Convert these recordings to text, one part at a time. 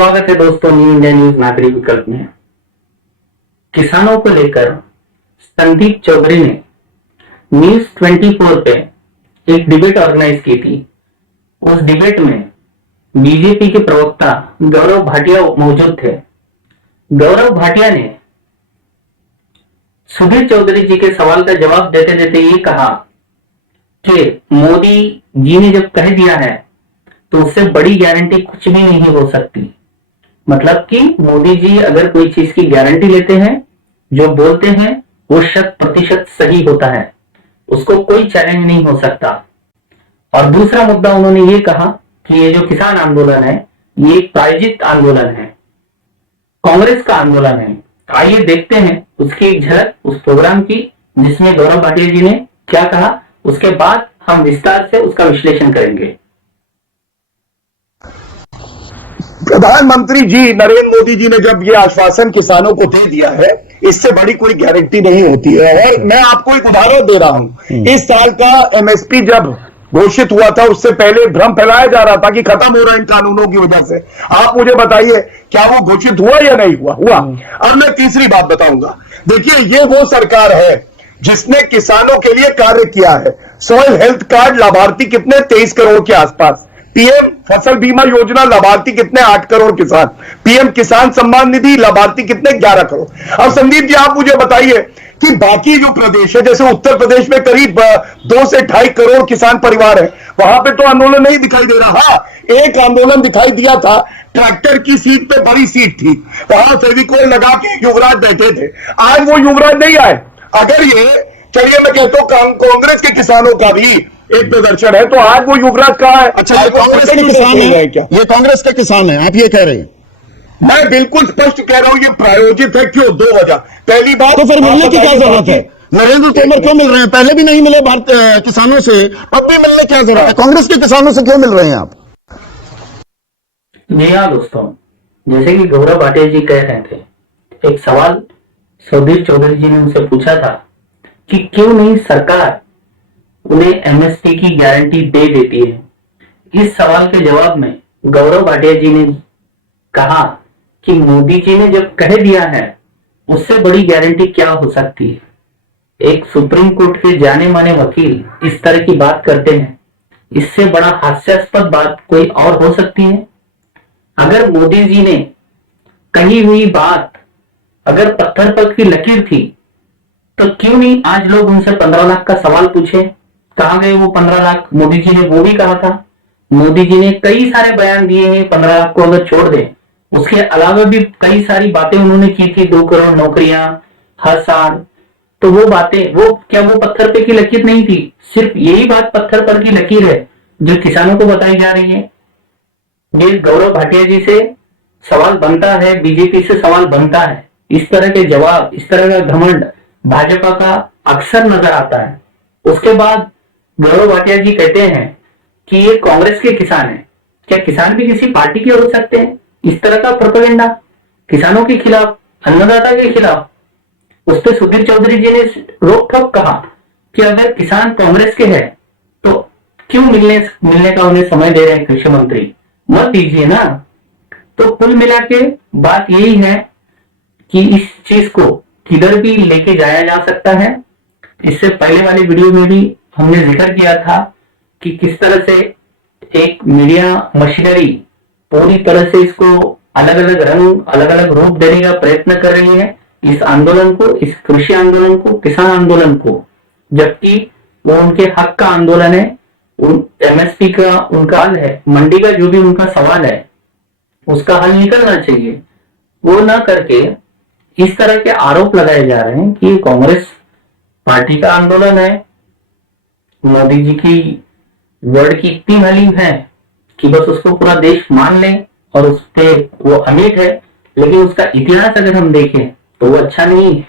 स्वागत है दोस्तों न्यू इंडिया न्यूज नागरिक विकल्प में। किसानों को लेकर संदीप चौधरी ने न्यूज 24 पे एक डिबेट ऑर्गेनाइज की थी। उस डिबेट में बीजेपी के प्रवक्ता गौरव भाटिया मौजूद थे। गौरव भाटिया ने सुधीर चौधरी जी के सवाल का जवाब देते देते ये कहा कि मोदी जी ने जब कह दिया है तो उससे बड़ी गारंटी कुछ भी नहीं हो सकती। मतलब कि मोदी जी अगर कोई चीज की गारंटी लेते हैं, जो बोलते हैं वो 100% सही होता है, उसको कोई चैलेंज नहीं हो सकता। और दूसरा मुद्दा उन्होंने ये कहा कि ये जो किसान आंदोलन है ये एक प्रायोजित आंदोलन है, कांग्रेस का आंदोलन है। आइए देखते हैं उसकी एक झलक उस प्रोग्राम की जिसमें गौरव भाटिया जी ने क्या कहा, उसके बाद हम विस्तार से उसका विश्लेषण करेंगे। प्रधानमंत्री जी नरेंद्र मोदी जी ने जब ये आश्वासन किसानों को दे दिया है, इससे बड़ी कोई गारंटी नहीं होती है। और मैं आपको एक उदाहरण दे रहा हूं, इस साल का एमएसपी जब घोषित हुआ था उससे पहले भ्रम फैलाया जा रहा था कि खत्म हो रहा है इन कानूनों की वजह से। आप मुझे बताइए क्या वो घोषित हुआ या नहीं हुआ? अब मैं तीसरी बात बताऊंगा। देखिए, ये वो सरकार है जिसने किसानों के लिए कार्य किया है। सॉइल हेल्थ कार्ड लाभार्थी कितने 23 करोड़ के आसपास, पीएम फसल बीमा योजना लाभार्थी कितने 8 करोड़ किसान, पीएम किसान सम्मान निधि लाभार्थी कितने 11 करोड़। अब संदीप जी आप मुझे बताइए कि बाकी जो प्रदेश है, जैसे उत्तर प्रदेश में करीब 2 से 2.5 करोड़ किसान परिवार है, वहां पे तो आंदोलन नहीं दिखाई दे रहा। हाँ, एक आंदोलन दिखाई दिया था, ट्रैक्टर की सीट पे बड़ी सीट थी, वहां फेविकोल लगा के युवराज बैठे थे। आज वो युवराज नहीं आए। अगर ये चलिए मैं कहता हूं कांग्रेस के किसानों का भी एक प्रदर्शन है, तो आज वो युवराज कहाँ है? अच्छा, ये कांग्रेस के किसान है क्या? ये कांग्रेस के किसान है, आप ये कह रहे हैं? मैं बिल्कुल स्पष्ट कह रहा हूं, ये प्रायोजित है। क्यों? 2 वजह। पहली बात, तो फिर मिलने की क्या जरूरत है? नरेंद्र तोमर क्यों मिल रहे हैं? पहले भी नहीं मिले भारत किसानों से, अब भी मिलने क्या जरूरत है? कांग्रेस के किसानों से क्यों मिल रहे हैं आप? जी हाँ दोस्तों, जैसे कि गौरव भाटिया जी कह रहे थे, एक सवाल सुधीर चौधरी जी ने उनसे पूछा था कि क्यों नहीं सरकार उन्हें एमएसपी की गारंटी दे देती है। इस सवाल के जवाब में गौरव भाटिया जी ने कहा कि मोदी जी ने जब कह दिया है उससे बड़ी गारंटी क्या हो सकती है। एक सुप्रीम कोर्ट के जाने माने वकील इस तरह की बात करते हैं, इससे बड़ा हास्यास्पद बात कोई और हो सकती है? अगर मोदी जी ने कही हुई बात अगर पत्थर पर की लकीर थी तो क्यों नहीं आज लोग उनसे 15 लाख का सवाल पूछे, कहां गए वो 15 लाख? मोदी जी ने वो भी कहा था, मोदी जी ने कई सारे बयान दिए हैं 15 लाख को अगर छोड़ दें, उसके अलावा भी कई सारी बातें उन्होंने की थी, 2 करोड़ नौकरियां हर साल। तो वो बातें वो क्या वो पत्थर पे की लकीर नहीं थी? सिर्फ यही बात पत्थर पर की लकीर है जो किसानों को बताई जा रही है। ये गौरव भाटिया जी से सवाल बनता है, बीजेपी से सवाल बनता है। इस तरह के जवाब, इस तरह का घमंड भाजपा का अक्सर नजर आता है। उसके बाद गौरव भाटिया जी कहते हैं कि ये कांग्रेस के किसान हैं। क्या किसान भी किसी पार्टी के हो सकते हैं? इस तरह का प्रोपेगेंडा किसानों के खिलाफ, अन्नदाता के खिलाफ, उस पर सुधीर चौधरी जी ने रोक ठोक कहा कि अगर किसान कांग्रेस के हैं तो क्यों मिलने का उन्हें समय दे रहे हैं कृषि मंत्री? मत दीजिए ना। तो कुल मिला के बात यही है कि इस चीज को किधर भी लेके जाया जा सकता है। इससे पहले वाली वीडियो में भी हमने जिक्र किया था कि किस तरह से एक मीडिया मशीनरी पूरी तरह से इसको अलग अलग रंग, अलग अलग रूप देने का प्रयत्न कर रही है इस आंदोलन को, इस कृषि आंदोलन को, किसान आंदोलन को, जबकि वो उनके हक का आंदोलन है। एमएसपी का उनका हल है, मंडी का जो भी उनका सवाल है उसका हल निकलना चाहिए। वो ना करके इस तरह के आरोप लगाए जा रहे हैं कि कांग्रेस पार्टी का आंदोलन है। मोदी जी की वर्ड की इतनी वैल्यू है कि बस उसको पूरा देश मान ले और उस पे वो अमिट है, लेकिन उसका इतिहास अगर हम देखें तो वो अच्छा नहीं है।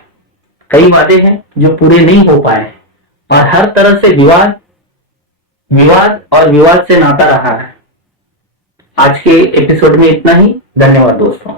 कई वादे हैं जो पूरे नहीं हो पाए और हर तरह से विवाद और विवाद से नाता रहा है। आज के एपिसोड में इतना ही। धन्यवाद दोस्तों।